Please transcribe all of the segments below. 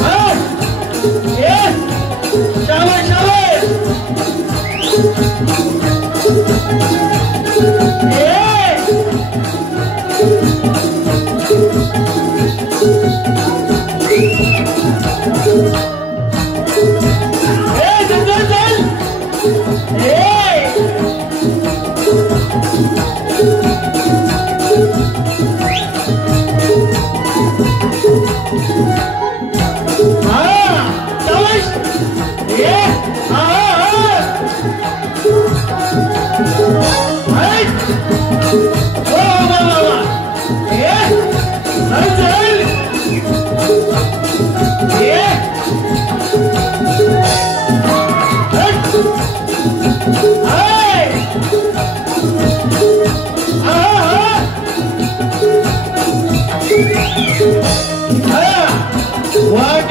Hey!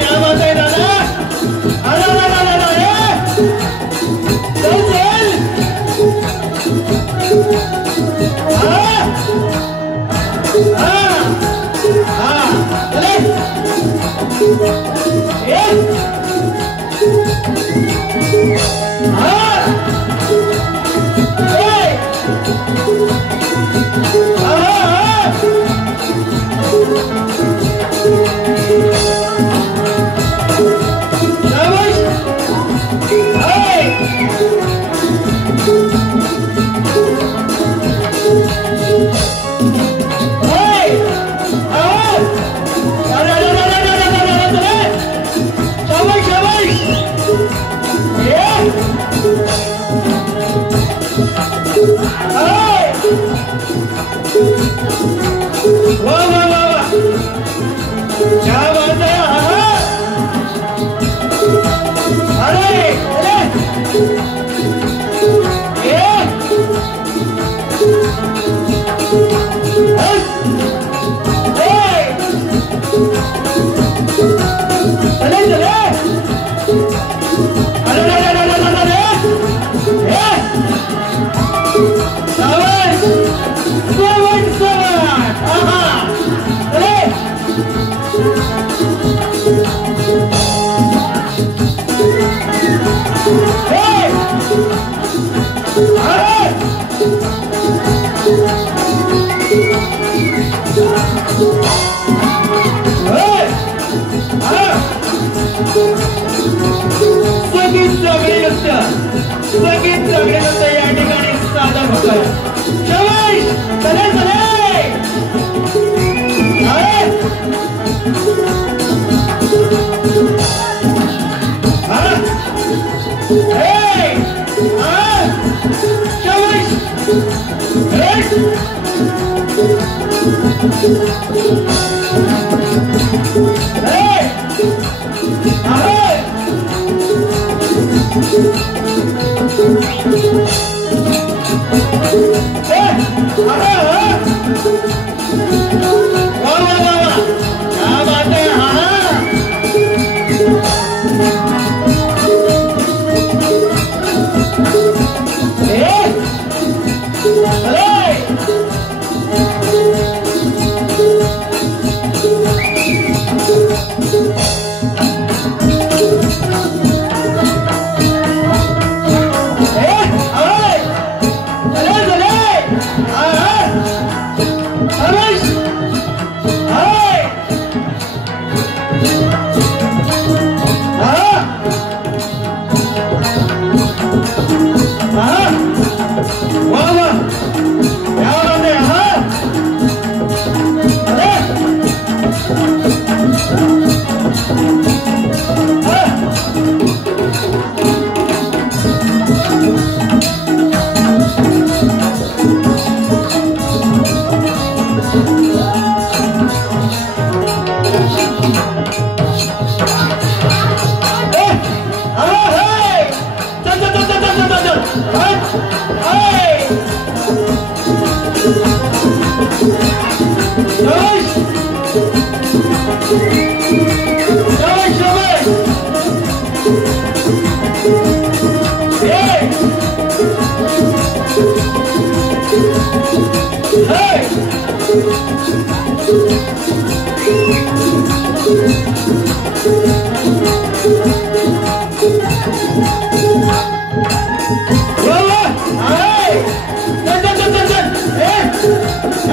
क्या बात है? हाँ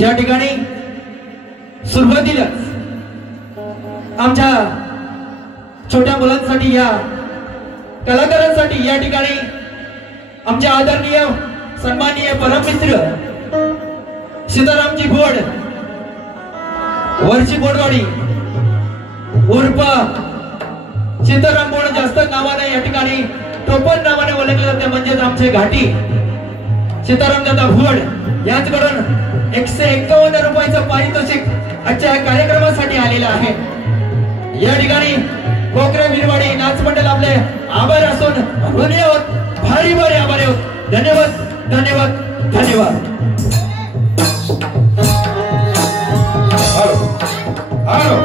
या ठिकाणी सुरुवातीला आमच्या छोट्या मुलांसाठी या कलाकारांसाठी या ठिकाणी आमचे आदरणीय सन्माननीय परममित्र सीतारामजी बोड वरची बोडवाडी उर्फ सीताराम बोड जास्त नावाने या ठिकाणी टोपण नावाने ओळखले जाते म्हणजेच आमचे घाटी सीताराम दादा भोड यांच्याकडून 151 रुपयाचं पारितोषिक आजच्या कार्यक्रमासाठी आलेलं आहे। या ठिकाणी कोकरे विरवाडी नाच मंडळ आपले आभार असून ऋणी आहोत, भारी भारी आभारी आहोत। धन्यवाद धन्यवाद धन्यवाद। हॅलो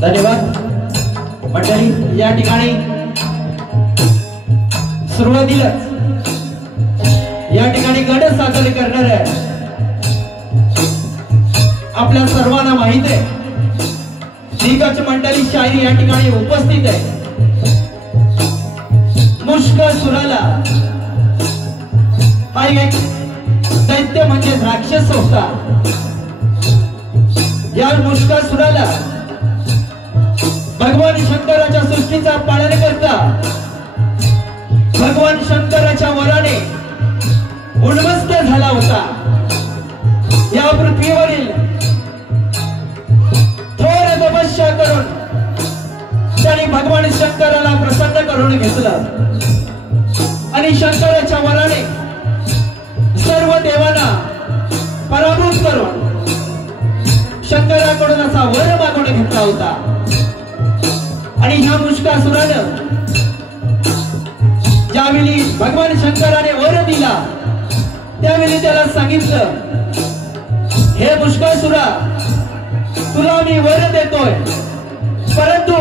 धन्यवाद मंडळी। या ठिकाणी सुरुवातीला या ठिकाणी गड सादर करणार आहे आपल्या सर्वांना माहित आहे दिग्गज मंडळी शायरी या ठिकाणी उपस्थित आहे। मुष्कासुराला हा एक दैत्य म्हणजे राक्षस होता। या मुष्कासुराला भगवान शंकराच्या सृष्टीचा पालन करता भगवान शंकराच्या वराने उन्मस्त झाला होता। या पृथ्वीवरील थोर तपस्या करून त्यांनी भगवान शंकराला प्रसन्न करून घेतलं आणि शंकराच्या वराने सर्व देवांना पराभूत करून शंकराकडून असा वर मागून घेतला होता। आणि ह्या मुष्कासुरानं ज्यावेळी भगवान शंकराने वर दिला त्यावेळी त्याला सांगितलं, हे मुष्कासुरा तुला मी वर देतोय, परंतु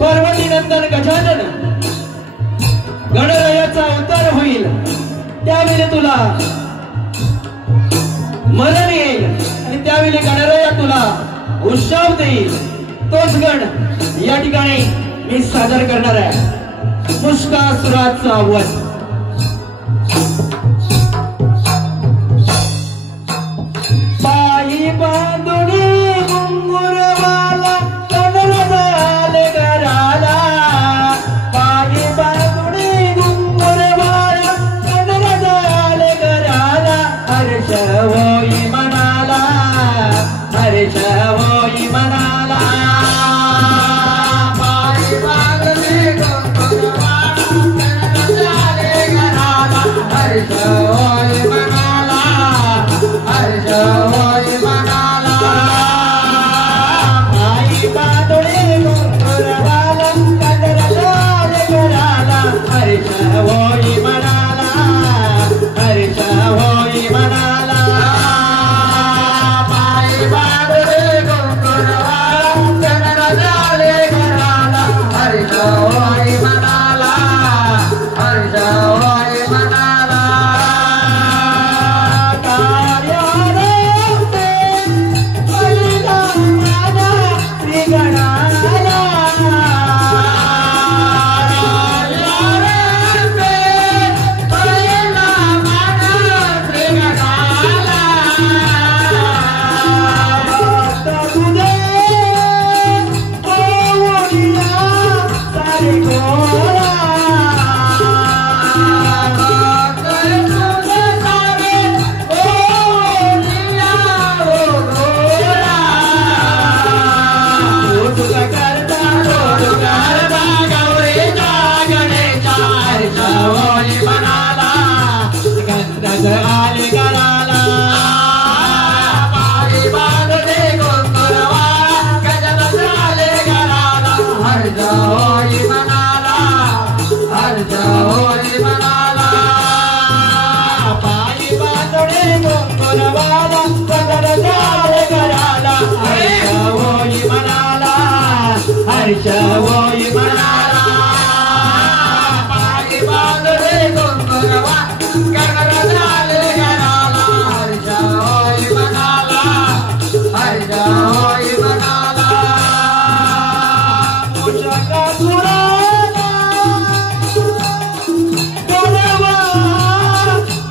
पार्वती नंदन गजानन गणरायाचा अवतार होईल त्यावेळी तुला मरण येईल आणि त्यावेळी गणराया तुला उत्सव देईल। तोच गण या ठिकाणी मी सादर करणार आहे मुष्कासुराचा वध। पायी बांधुनी घुंगुरवाला कमलवाले घराला, पायी बांधुनी घुंगुरवाला कमलवाले घराला, हर्ष होई मनाला, हर्ष होई मनाला। पायी बांधुनी घुंगुरवाला कौतुक करता गौरीचा गणेशा हर्ष होई मनाला गंधर्व आले घराला पायी बांधले गोंगरवा गंधर्व आले घराला हर्ष होई मनाला हर्ष होई मनाला पायी बांधले गोंगरवाला गंधर्व आले घराला हर्ष होई मनाला हर्ष होई मनाला पायी बांधले गोंगरवा गंधर्व आले घराला हर्ष होई मनाला हर्ष होई मनाला मूषकासुराला गणवा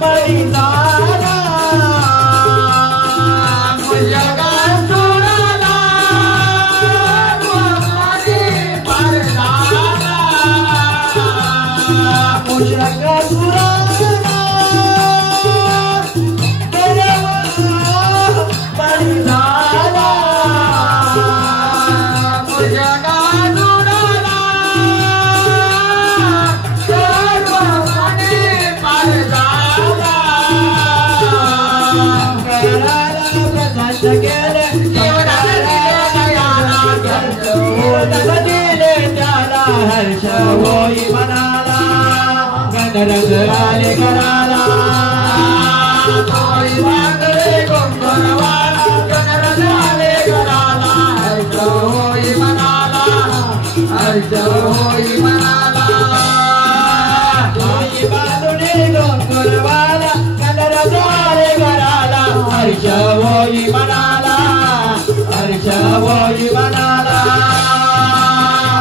बळीदारा मूषकासुराला गोमारी परदारा मूषकासुराला हर्ष होई मनाला गंधर्व आले घराला पायी बांधले गोंगरवाला गंधर्व आले घराला हर्ष होई मनाला हर्ष होई मनाला पायी बांधले गोंगरवाला गंधर्व आले घराला हर्ष होई मनाला हर्ष होई मनाला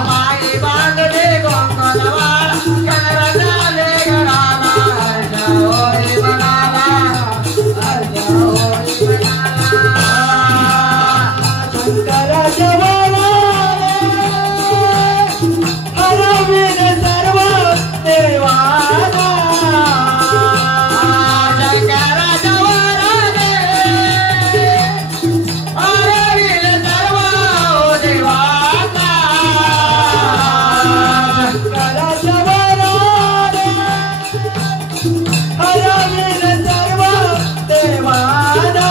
पायी बांधले गोंगरवाला गंधर्व आले घराला हर्ष होई मनाला हर्ष होई मनाला शंकराच्या वराने हरवीर सर्व देवाला शंकराच्या वराने हरवीर सर्व देवाला शंकराच्या वराने हरवीर सर्व देवाला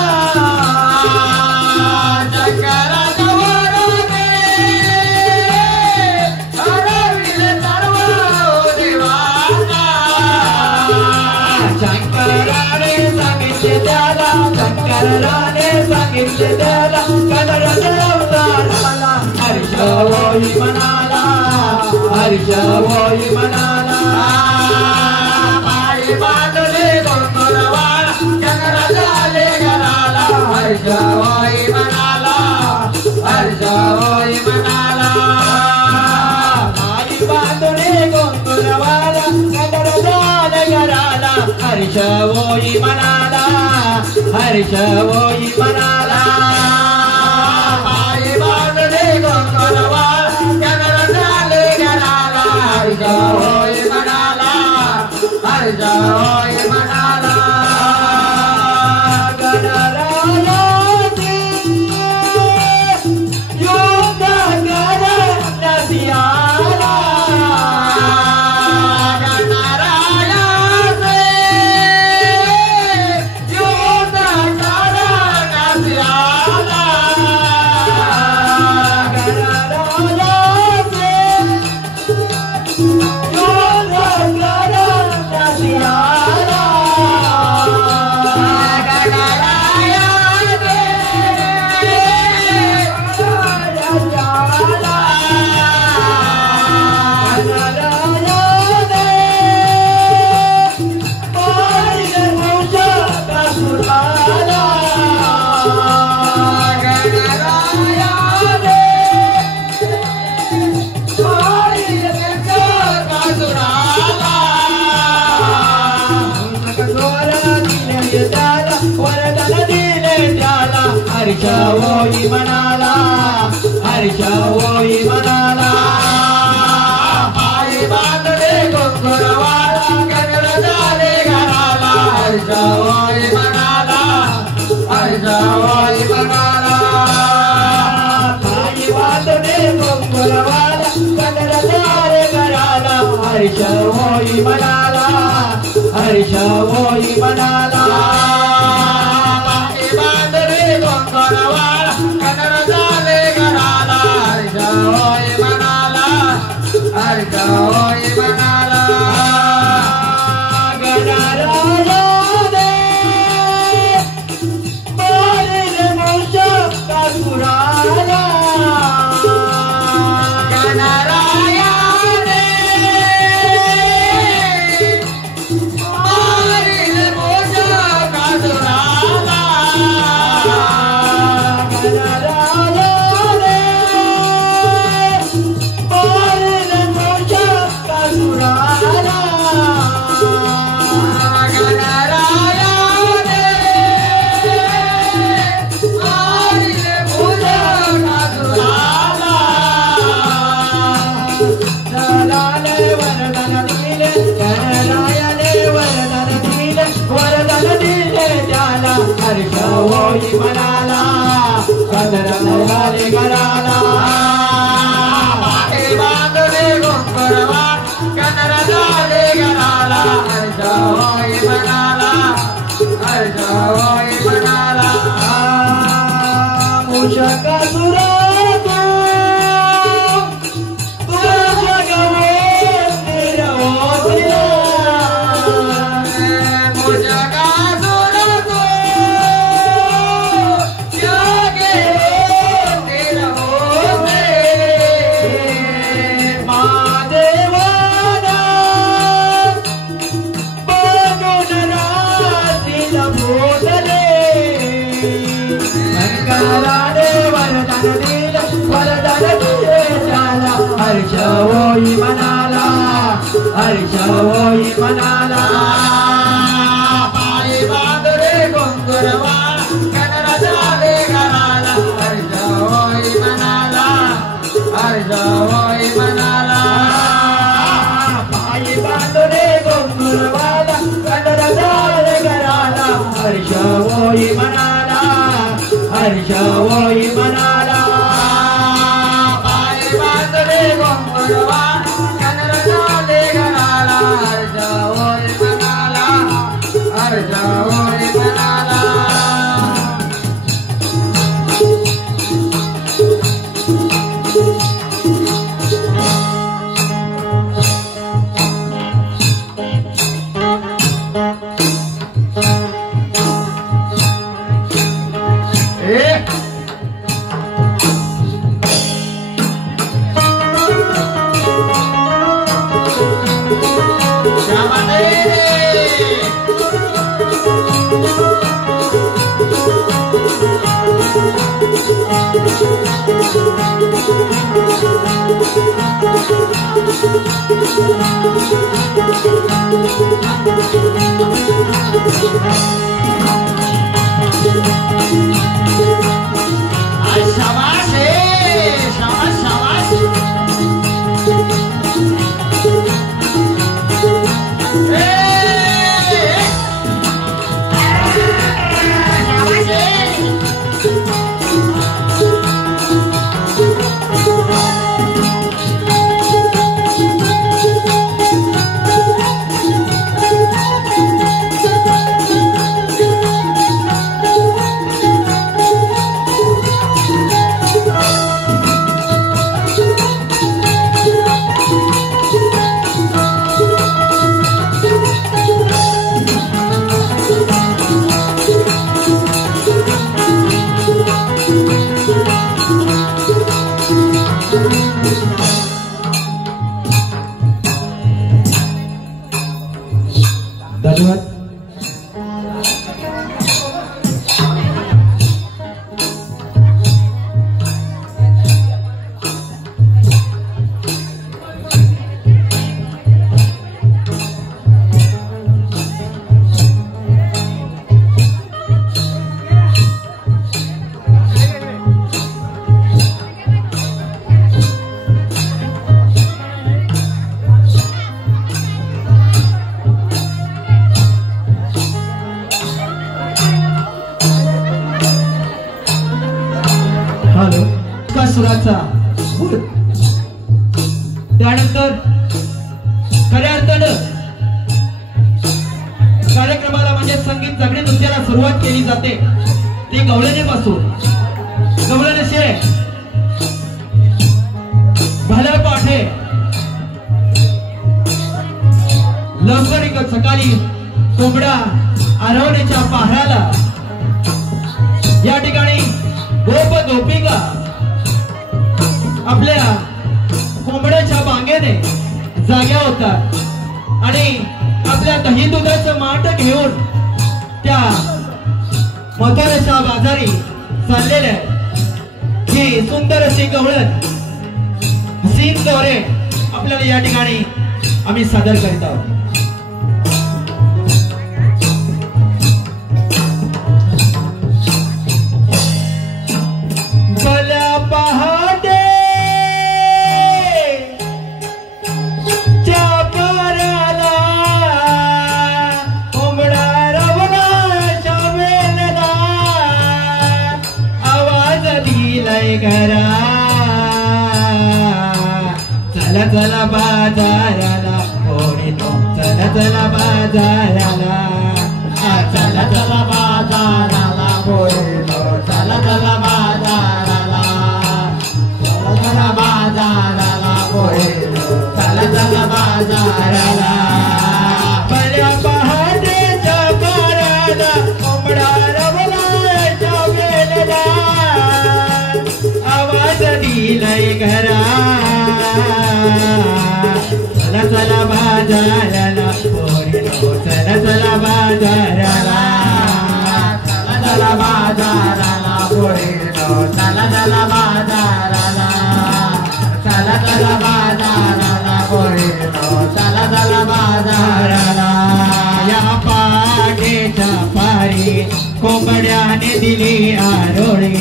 शंकराच्या वराने हरवीर सर्व देवाला शंकराने सांगितले त्याला शंकराने सांगितले त्याला गणराज अवताराला हर्ष होई मनाला हर्ष होई मनाला पायी बांधले गोंगरवाला गणराज आले घराला हर्ष होई मनाला हर्ष होई मनाला पायी बांधले गोंगरवाला गणराज आले घराला हर्ष होई मनाला हर्ष होई मनाला पायी बांधले गोंगरवाला गणराज आले घराला हर्ष होई मनाला हर्ष होई मनाला गणरायाचे युद्ध करण्याला गणरायाचे युद्ध करण्याला हर्ष होई मनाला हर्ष होई मनाला पायी बांधले गोंगरवाला गणराज आले घराला हर्ष होई मनाला हर्ष होई मनाला पायी बांधले हर्ष होई मनाला हर्ष होई मनाला बांधरे गोंगरवाला कनर झाले घराला हर्ष होई मनाला हर्ष होई मनाला गणाला दे बारील मोशा कासुराला हर्ष होई मनाला कनर झाले घराला बांधरे गोंगरवाला कनर झाले घराला हर्ष होई मनाला हर्ष होई मनाला मूषक सुरा हर्ष होई मनाला हर्ष होई मनाला पायी बांधरे गोंगरवाला कनर झाले घराला हर्ष होई मनाला हर्ष होई मनाला पायी बांधरे गोंगरवाला कनर झाले घराला हर्ष होई मनाला हर्ष होई मनाला कनर झाले घराला हर्ष होई मनाला हर्ष होई मनाला धन्यवाद। सुराचा त्यानंतर खऱ्या अर्थानं कार्यक्रमाला म्हणजे संगीत जगणे नृत्याला सुरुवात केली जाते ती गवळणीपासून. गवळणीशे भल्या पाठे लवकर सकाळी कोंबडा आरवण्याच्या पहाराला या ठिकाणी गोप गोपिका आपल्या कोंबड्याच्या बांगेने जाग्या होतात आणि आपल्या दही दुधाचं माठ घेऊन त्या मथुरेच्या बाजारी चाललेल्या ही सुंदर अशी गवळण सीनद्वारे आपल्याला या ठिकाणी आम्ही सादर करीत आहोत. भल्या पहाटे करा चला चला बाजाराला कोणी तो चला चला बाजाराला चला चला बाजाराला कोणी तो चला चला बाजाराला चला चला बाजाराला कोणी तो चला चला बाजाराला. भल्या पहाटेच्या पाराला कोंबडा रवला वेलला आवाज दिलाय घरा चला चला बाजाराला पोरीनो चला चला बाजाराला चला चला बाजाराला पोरीनो चला चला बाजाराला चला चला बाजाराला पोरीनो चला चला बाजाराला. या पाठेच्या पारी कोंबड्याने दिली आरोळी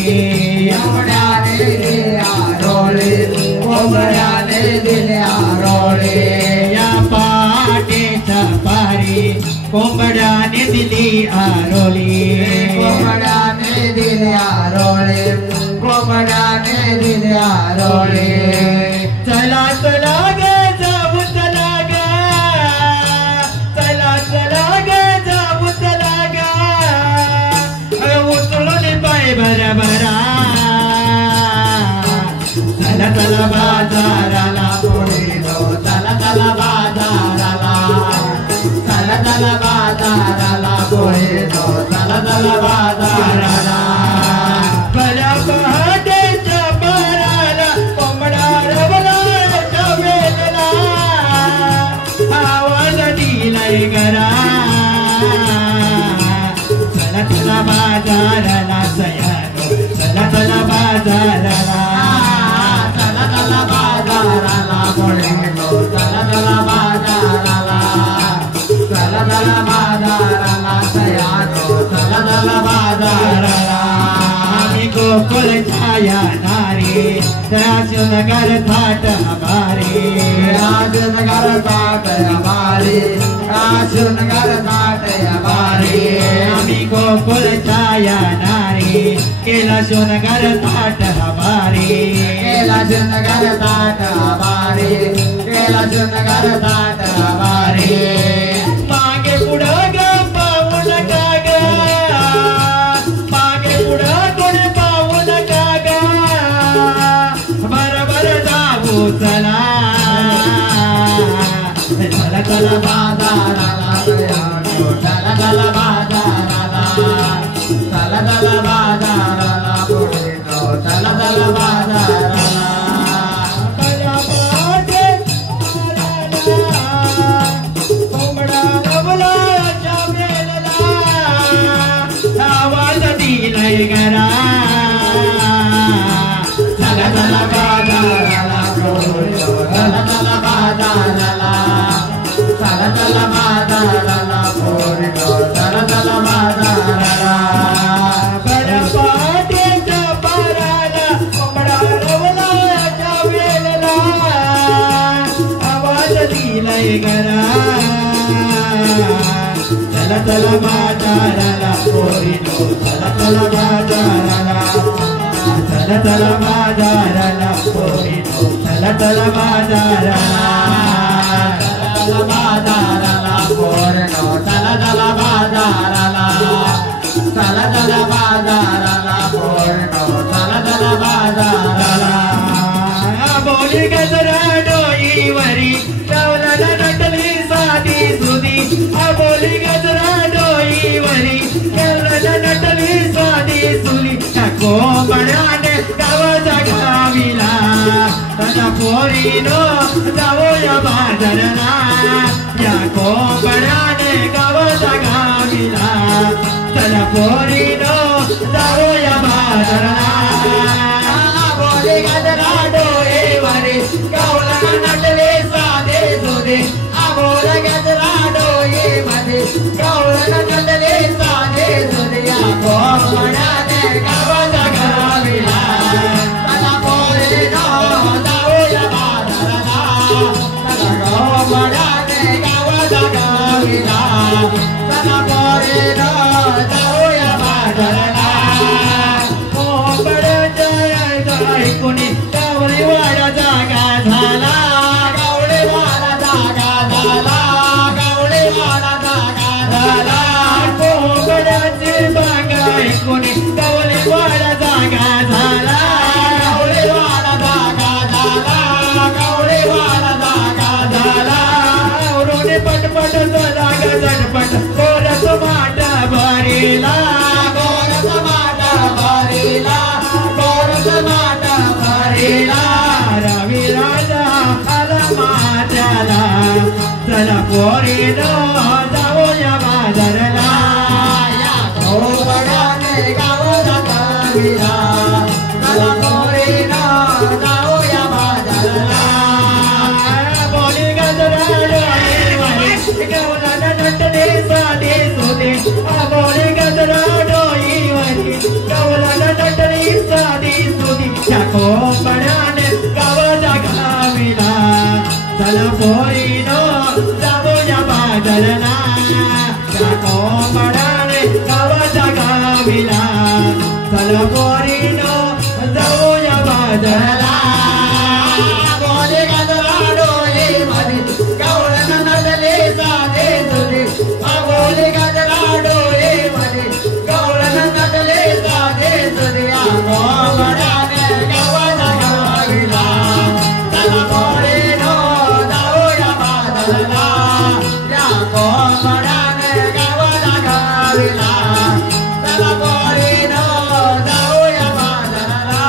कोंबड्याने दिली आरोळी कोंबड्याने दिली आरोळी. या पाठेच्या पारी कोंबड्याने दिली आरोळी कोंबड्याने दिली आरोळी कोंबड्याने दिली आरोळी. चला चला ग जाऊ चला ग चला चला ग जाऊ चला ग उचलून पाय बराबरा चला चला बाजाराला पोरीनो चला चला बाजाराला चला चला बाजाराला पोरीनो चला चला बाजाराला. भल्या पहाटेच्या पाराला कोंबडा रवला वेलला आवाज दिलाय घरा चला चला बाजाराला सयानो चला चला बाजाराला चला चला बाजाराला पोरीनो चला चला बाजाराला चला चला बाजाराला सयानो चला चला बाजाराला. आम्ही गोकुळ छाया नारी राजनगर थाट हमारी राजनगर थाट हमारी राजनगर थाट हमारी. आम्ही गोकुळ छाया नारी कैलाशनगर थाट हमारी कैलाशनगर थाट हमारी कैलाशनगर थाट हमारी. मागे पुढं ग पाहू नका ग मागे पुढं कोणी पाहू नका ग बरोबर जाऊ चला चला चला बाजाराला चला चला बाजाराला चला चला बाजाराला पोरीनो चला चला बाजाराला. भल्या पहाटेच्या कोंबडा रवला वेलला आवाज दिलाय घरा चला चला बाजाराला पोरीनो चला चला बाजाराला चला चला बाजाराला पोरीनो चला चला बाजाराला. भल्या पहाटेच्या पाराला कोंबडा रवला वेलला आवाज दिलाय घरा चला चला बाजाराला पोरीनो चला चला बाजाराला चला चला बाजाराला पोरीनो चला चला बाजाराला चला बाजाराला पोरणो चला चला बाजाराला चला चला बाजाराला पोरणो चला चला बाजाराला बोली गजरा डोईवरी कवलाला नटली साधी सुधी बोली गजरा डोईवरी कवलाला नटली साधी सुली कोंबड्याने गावाचा गाविला तसा पोरीनो जाऊया बाजारला या कोंबड्याने गावाचा गाविला तसा पोरीनो जाऊया बाजारला बोली गजरा डोईवरी कवलाला नटली साधी सुधी बोली गजरा डोईवरी कवलाला नटली साधी सुधी कोंबड्याने गावाचा गाविला तसा पोरीनो जाऊया बाजारला तसा कोंबड्याने गावाचा गाविला तसा पोरीनो जाऊया बाजारला कोंबड्याच्या ऐकूनी गावडीवाडा जागा झाला गावडीवाडा जागा झाला गावडीवाडा जागा झाला कोंबड्याची बागा ऐकूनी गावडीवाडा जागा झाला गावडीवाडा जागा झाला गावडीवाडा जागा झाला औरोने पटपट जागा झटपट गोरस माट भरीला गोरस माट भरीला गोरस माट भरीला रवी राजा आला मात्याला चला पोरीनो जाऊया बाजारला या कोंबड्याने गावाला गाविला चला पोरीनो जाऊया बाजारला बोली गजरा डोईवरी गावाला नटली साधी सुधी बोली गजरा डोईवरी गावाला नटली साधी सुधी त्या कोंबड्याने गावाचा गाविला चला पोरीनो जाऊया बाजारला त्या कोंबड्याने गावाचा गाविला चला पोरीनो जाऊया बाजारला बोली गजरा डोईवरी गावाला नटली साधी सुधी बोली गजरा डोईवरी गावाला नटली साधी सुधी कोंबड्याने गावाचा गाविला चला पोरीनो जाऊया बाजारला या कोंबड्याने गावाला गाविला चला पोरीनो जाऊया बाजारला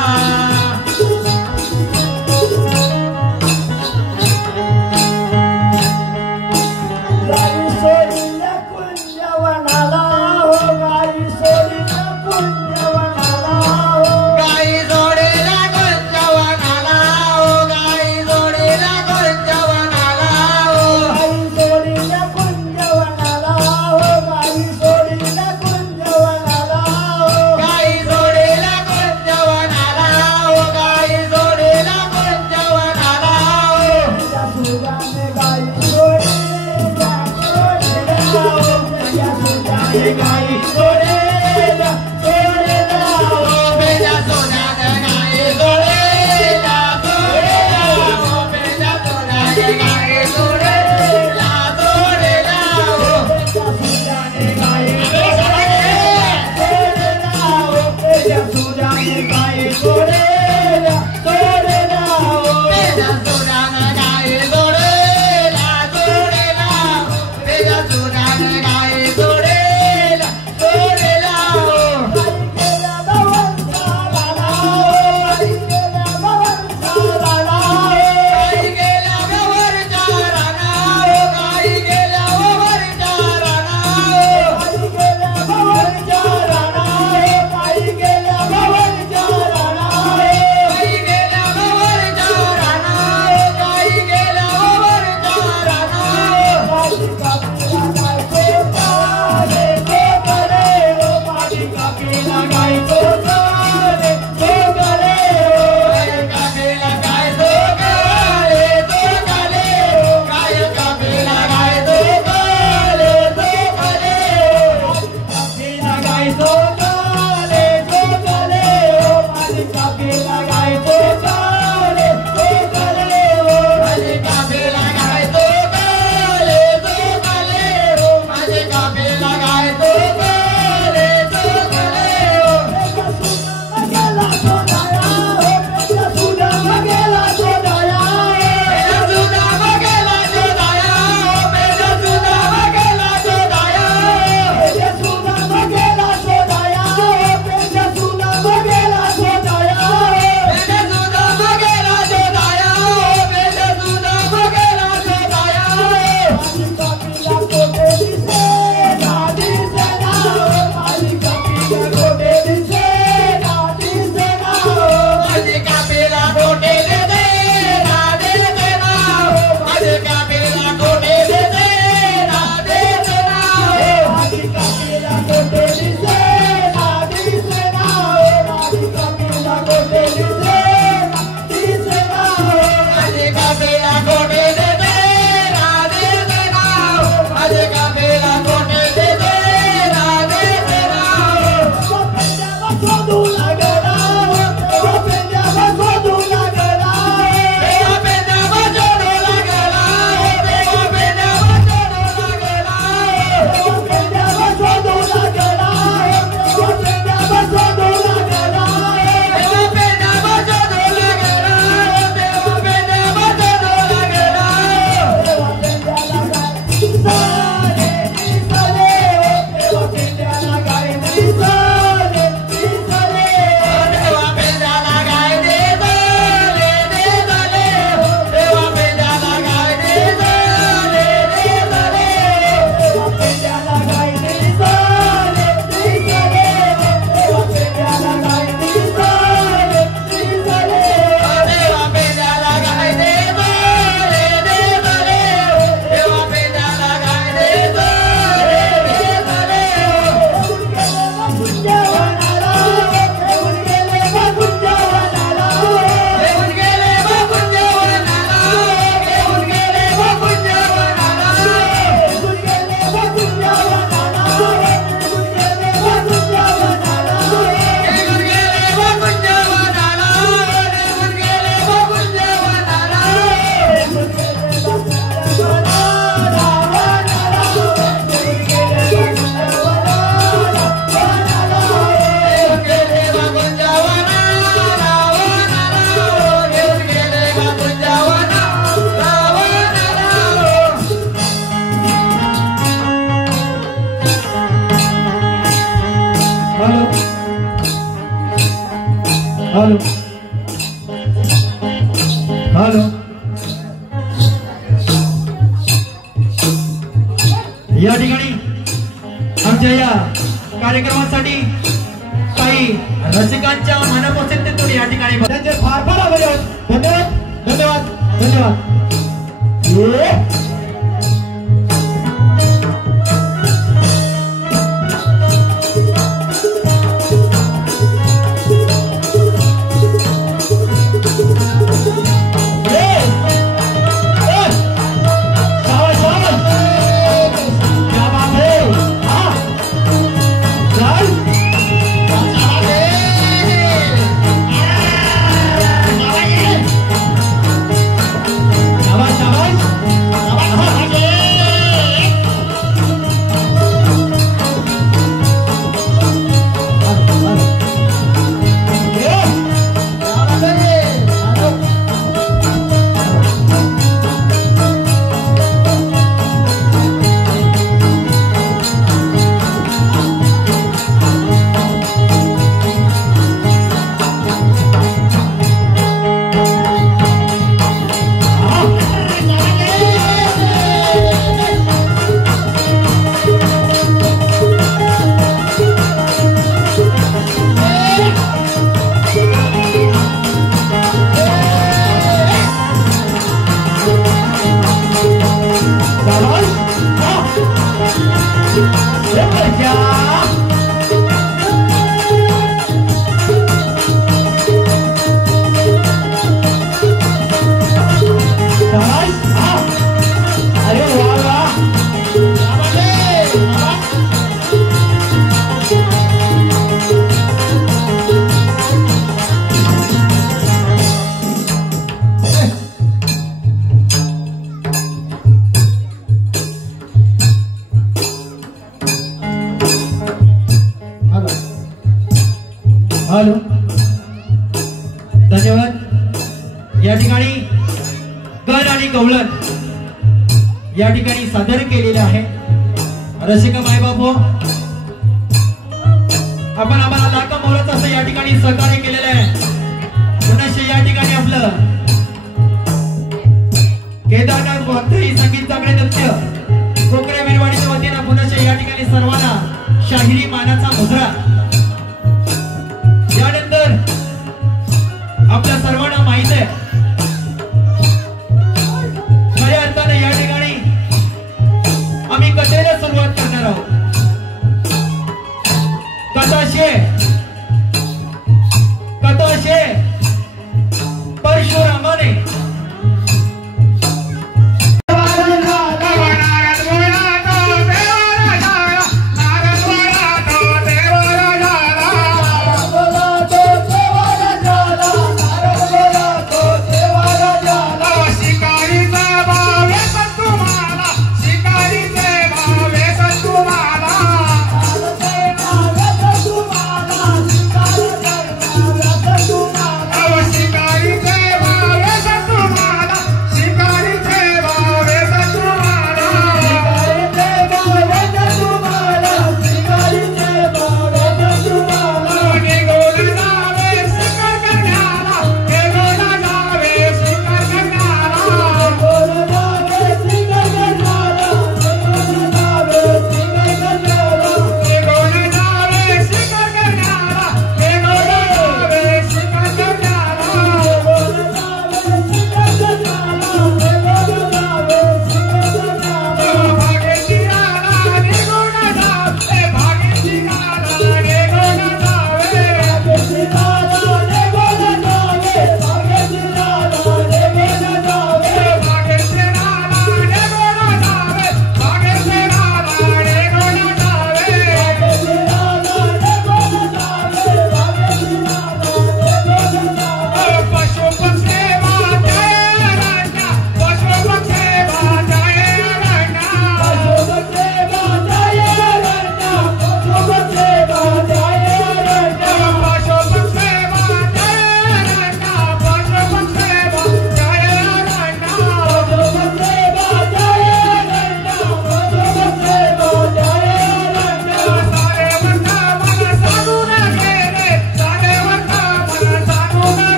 हॅलो हॅलो या ठिकाणी आमच्या या कार्यक्रमासाठी काही रसिकांच्या मनापासून या ठिकाणी त्यांचे फार फार आभारी आहोत. धन्यवाद धन्यवाद धन्यवाद. हॅलो धन्यवाद. या ठिकाणी गण आणि कवलन या ठिकाणी सादर केलेले आहे. रसिका मायबापो आपण आम्हाला लाखा मोलाचं असं या ठिकाणी सहकार्य केलेलं आहे. पुन्हा या ठिकाणी आपलं केदारनाथ वारकरी संगीत चांगले नृत्य कोकरे विरवाडीच्या वतीनं पुन्हा या ठिकाणी सर्वांना शाहिरी मानाचा मुद्रा. यानंतर आपल्या सर्वांना माहित आहे खऱ्या अर्थाने या ठिकाणी आम्ही कथेला सुरुवात करणार आहोत. कथाशे परशुरामाने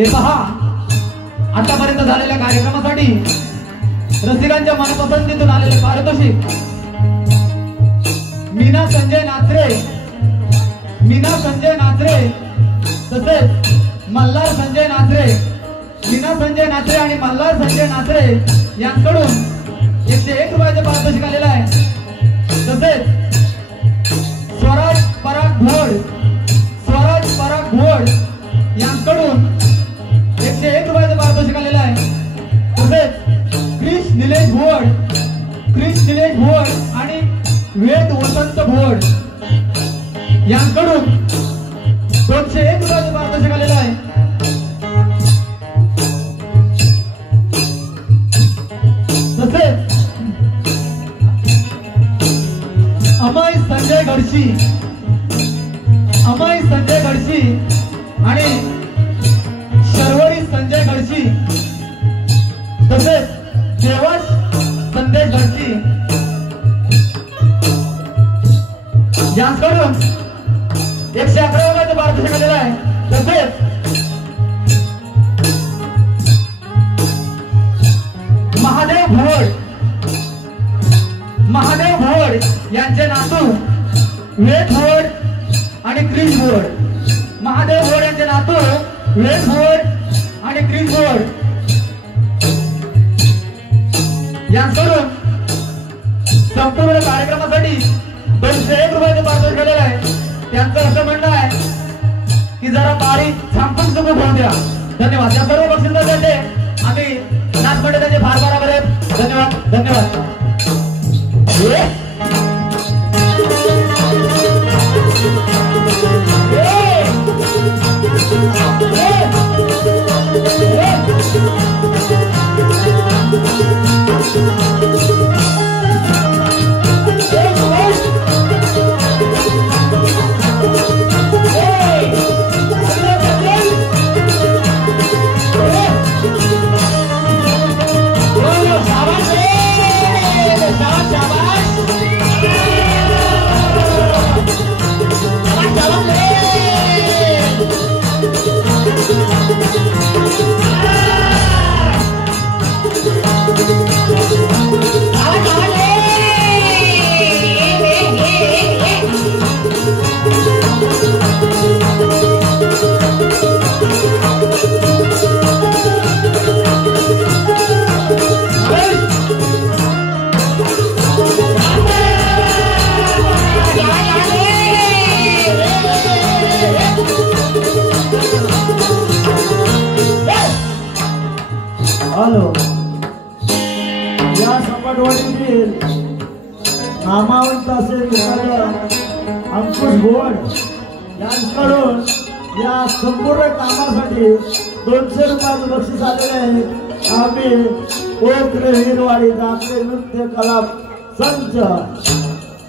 हे पहा, आतापर्यंत झालेल्या कार्यक्रमासाठी रसिकांच्या मनपसंतीतून आलेले पारितोषिक मीना संजय नाचरे तसेच मल्हार संजय नाचरे, मीना संजय नाचरे आणि मल्हार संजय नाचरे यांकडून 101 रुपयाचे पारितोषिक आलेलं आहे. तसेच स्वराज पराग घोड यांकडून 101 रुपयाचे पारितोषिक आलेलं आहे. तसेच क्रिश निलेश भोड आणि वेद वसंत भोड यांकडून 201 रुपयाचे पारितोषिक आलेलं आहे. तसेच अमय संजय गडशी आणि शर्वरी संजय गडशी तसेच देवाश संदेश गडशी यांकडून 111 रुपयाचे पारितोषिक आलेलं आहे. तसेच महादेव भोड यांचे नातू वेद भोड आणि क्रिश भोड, महादेव भोड यांचे नातू वेद भोड आणि क्रिश भोड यांकडून संपूर्ण कार्यक्रमासाठी 201 रुपयाचे पारितोषिक आलेलं आहे. त्यांचं असं म्हणणं आहे की जरा बारी थांबून चुकून होऊन द्या. धन्यवाद. या सर्व बक्षिसांसाठी आम्ही नाच मंडळाचे फार बरोबर धन्यवाद. या संपटवाडीतील नामावंत असे अंकुश भोड यांच्याकडून या संपूर्ण कामासाठी 200 रुपयाचे बक्षीस आलेले आहे. आम्ही ओकरे हिरवाडीचा आपले नृत्य कला संच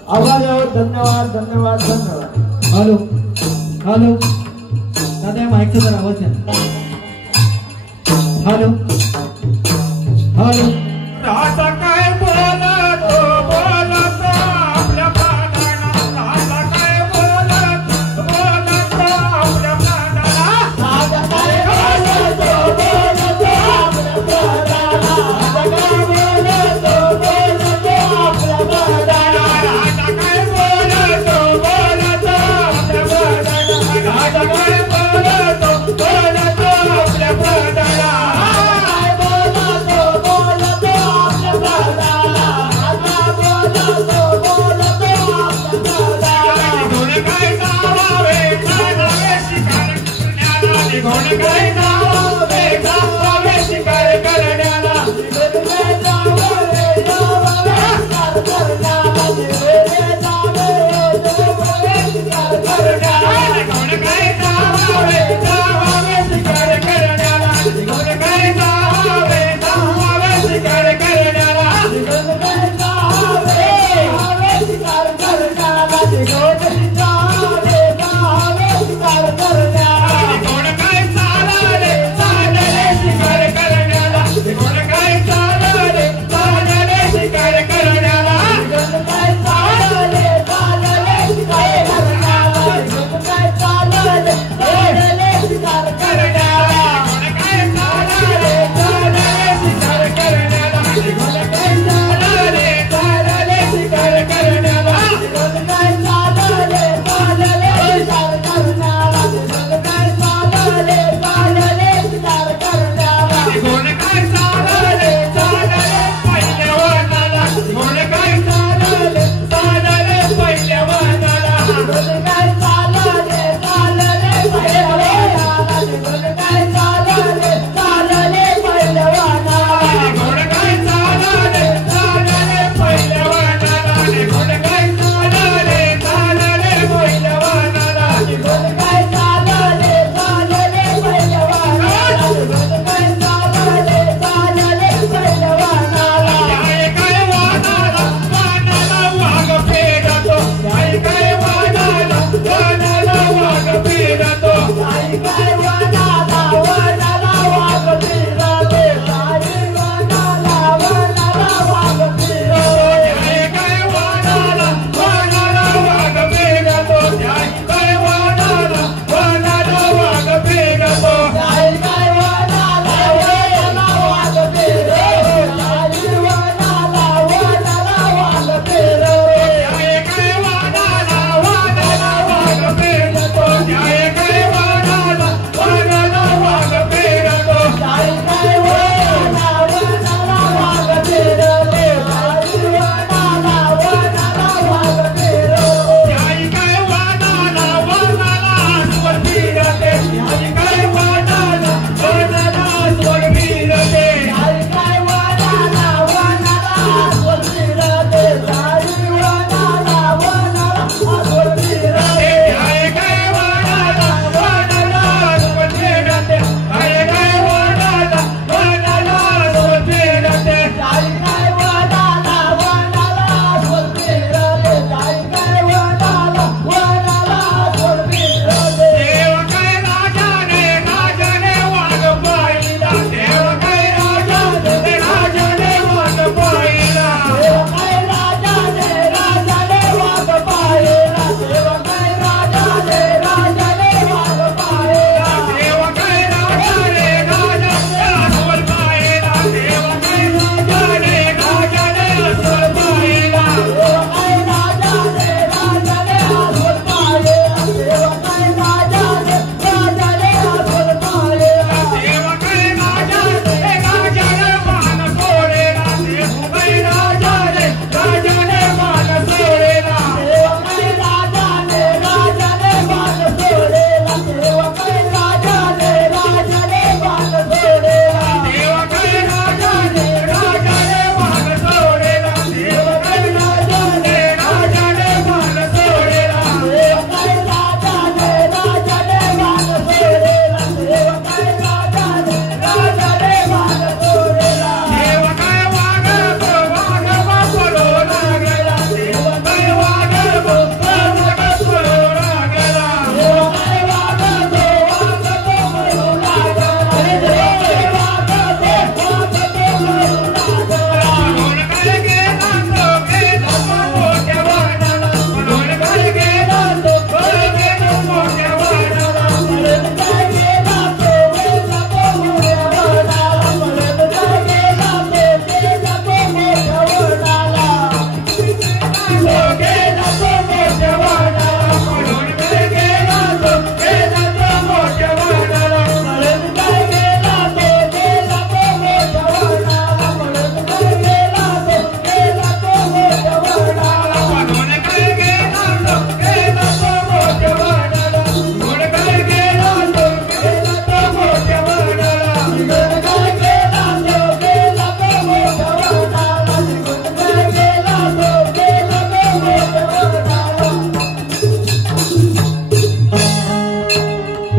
आभारी आहोत. धन्यवाद. हॅलो दादा, माईकचा जरा आवाज द्या. हॅलो राजा काय बोलतो आपल्या प्राणाला, राजा काय बोलतो आपल्या प्राणाला, राजा काय बोलतो आपल्या प्राणाला, राजा काय बोलतो आपल्या प्राणाला, राजा काय बोलतो आपल्या प्राणाला, राजा काय बोलतो आपल्या प्राणाला.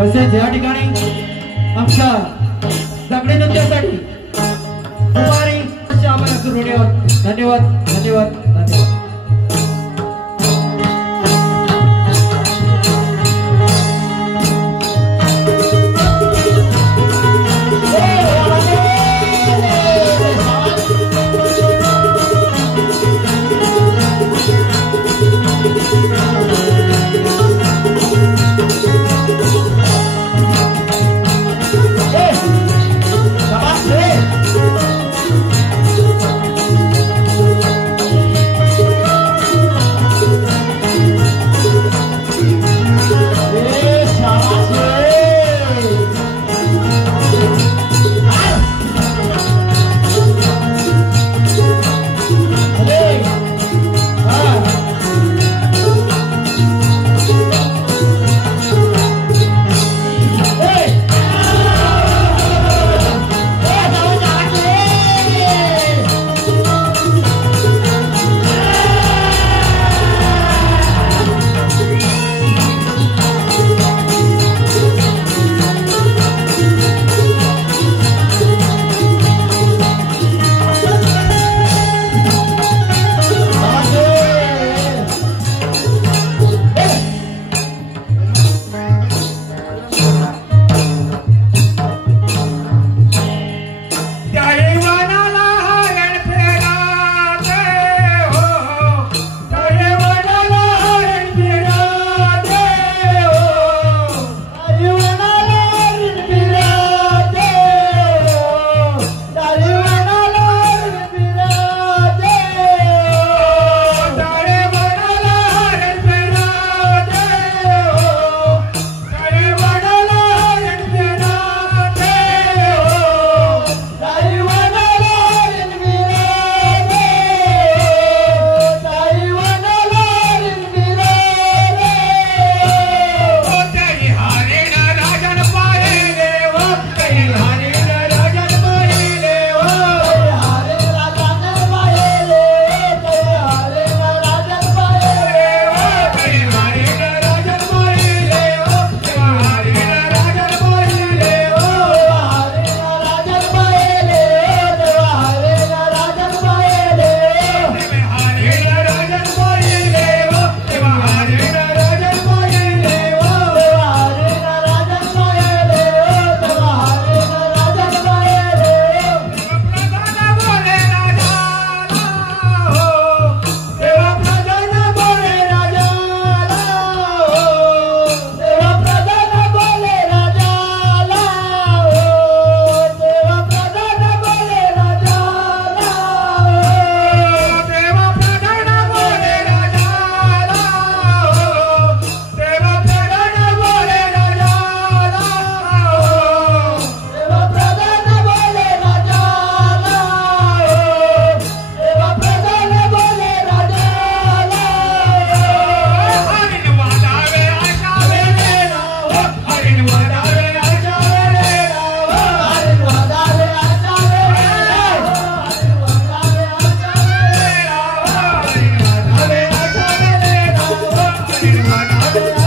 तसेच या ठिकाणी आमच्या दगडी नृत्यासाठी कुमारी श्यामला सुरोडेवर धन्यवाद धन्यवाद धन्यवाद. Hare